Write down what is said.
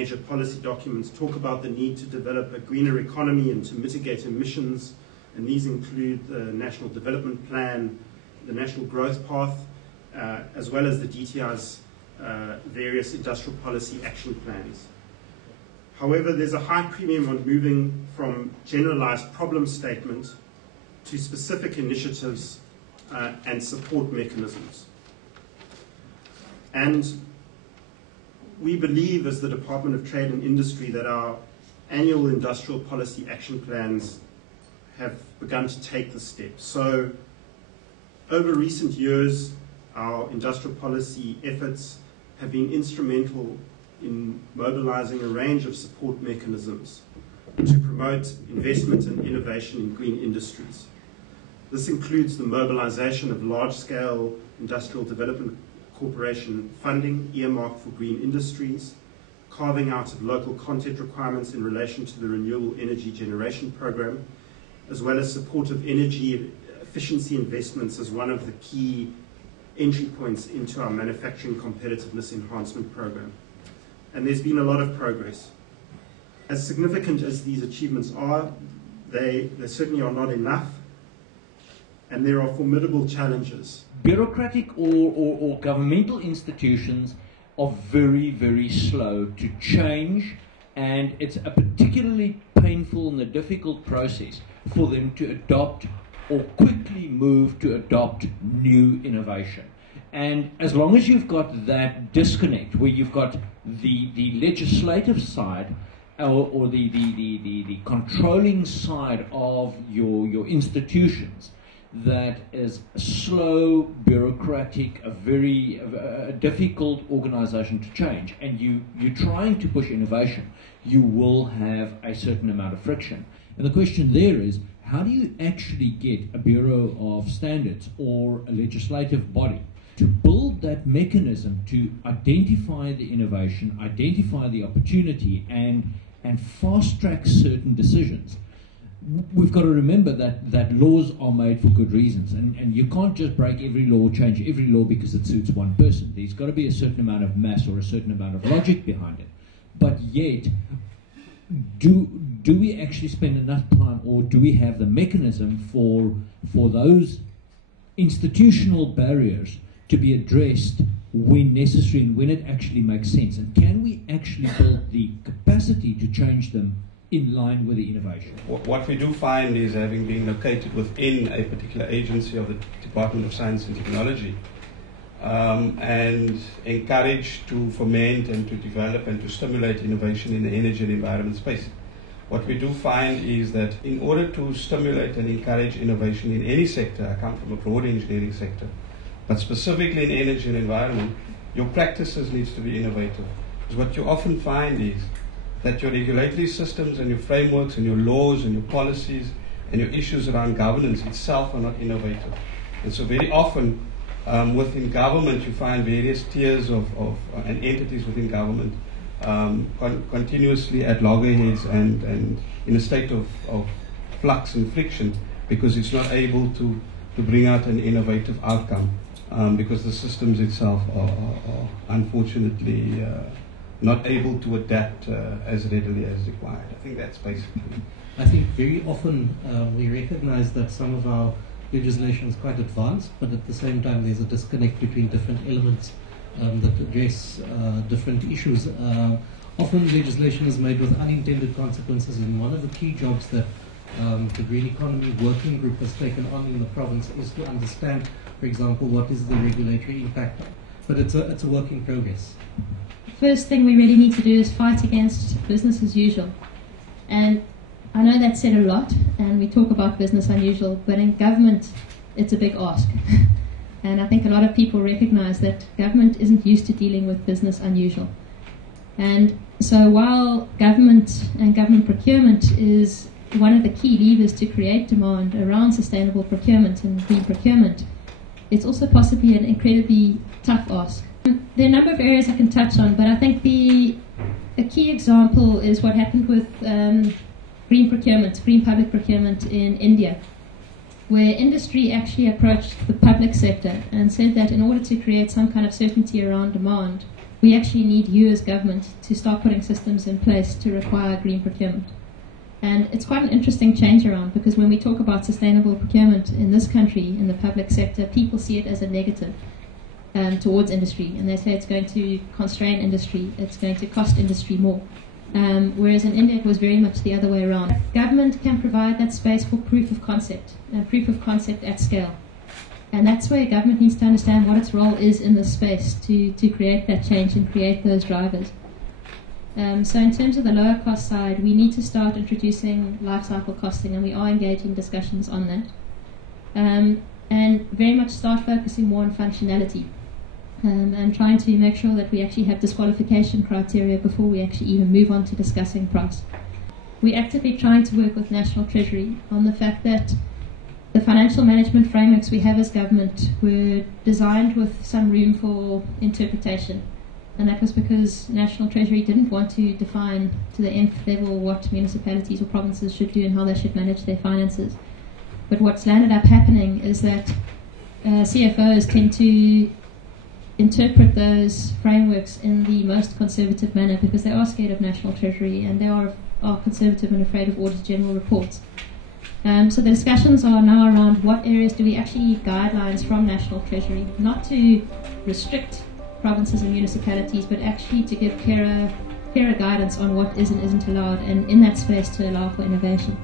major policy documents talk about the need to develop a greener economy and to mitigate emissions, and these include the National Development Plan, the National Growth Path, as well as the DTI's various industrial policy action plans. However, there's a high premium on moving from generalized problem statement to specific initiatives and support mechanisms. And we believe, as the Department of Trade and Industry, that our annual industrial policy action plans have begun to take the step. So over recent years, our industrial policy efforts have been instrumental in mobilizing a range of support mechanisms to promote investment and innovation in green industries. This includes the mobilization of large-scale industrial development corporation funding earmarked for green industries, carving out of local content requirements in relation to the renewable energy generation program, as well as support of energy efficiency investments as one of the key entry points into our manufacturing competitiveness enhancement program. And there's been a lot of progress. As significant as these achievements are, they certainly are not enough, and there are formidable challenges. Bureaucratic or governmental institutions are very, very slow to change, and it's a particularly painful and a difficult process for them to adopt or quickly move to adopt new innovation. And as long as you've got that disconnect, where you've got the legislative side or the controlling side of your institutions, that is slow, bureaucratic, a very difficult organization to change, and you're trying to push innovation, you will have a certain amount of friction. And the question there is, how do you actually get a Bureau of Standards or a legislative body to build that mechanism to identify the innovation, identify the opportunity, and fast-track certain decisions? We've got to remember that laws are made for good reasons, and you can't just break every law, change every law because it suits one person. There's got to be a certain amount of mass or a certain amount of logic behind it. But yet, do we actually spend enough time, or do we have the mechanism for those institutional barriers to be addressed when necessary and when it actually makes sense? And can we actually build the capacity to change them in line with the innovation? What we do find is, having been located within a particular agency of the Department of Science and Technology, and encouraged to foment and to develop and to stimulate innovation in the energy and environment space, what we do find is that in order to stimulate and encourage innovation in any sector, I come from a broad engineering sector, but specifically in energy and environment, your practices needs to be innovative. Because what you often find is that your regulatory systems and your frameworks and your laws and your policies and your issues around governance itself are not innovative. And so very often within government you find various tiers of and entities within government continuously at loggerheads and in a state of flux and friction, because it's not able to bring out an innovative outcome, because the systems itself are unfortunately not able to adapt as readily as required. I think that's basically. I think very often we recognize that some of our legislation is quite advanced, but at the same time there's a disconnect between different elements that address different issues. Often legislation is made with unintended consequences, and one of the key jobs that the Green Economy Working Group has taken on in the province is to understand, for example, what is the regulatory impact. But it's a work in progress. First thing we really need to do is fight against business as usual. And I know that's said a lot, and we talk about business unusual, but in government, it's a big ask. And I think a lot of people recognize that government isn't used to dealing with business unusual. And so while government and government procurement is one of the key levers to create demand around sustainable procurement and green procurement, it's also possibly an incredibly tough ask. There are a number of areas I can touch on, but I think a key example is what happened with green procurement, green public procurement in India, where industry actually approached the public sector and said that in order to create some kind of certainty around demand, we actually need you as government to start putting systems in place to require green procurement. And it's quite an interesting change around, because when we talk about sustainable procurement in this country, in the public sector, people see it as a negative towards industry, and they say it's going to constrain industry, it's going to cost industry more. Whereas in India it was very much the other way around. Government can provide that space for proof of concept at scale. And that's where government needs to understand what its role is in this space to create that change and create those drivers. So in terms of the lower cost side, we need to start introducing life cycle costing, and we are engaging discussions on that. And very much start focusing more on functionality, and trying to make sure that we actually have disqualification criteria before we actually even move on to discussing price. We're actively trying to work with National Treasury on the fact that the financial management frameworks we have as government were designed with some room for interpretation. And that was because National Treasury didn't want to define to the nth level what municipalities or provinces should do and how they should manage their finances. But what's landed up happening is that CFOs tend to interpret those frameworks in the most conservative manner, because they are scared of National Treasury and they are conservative and afraid of Auditor General reports. So the discussions are now around what areas do we actually need guidelines from National Treasury, not to restrict provinces and municipalities, but actually to give clearer guidance on what is and isn't allowed, and in that space to allow for innovation.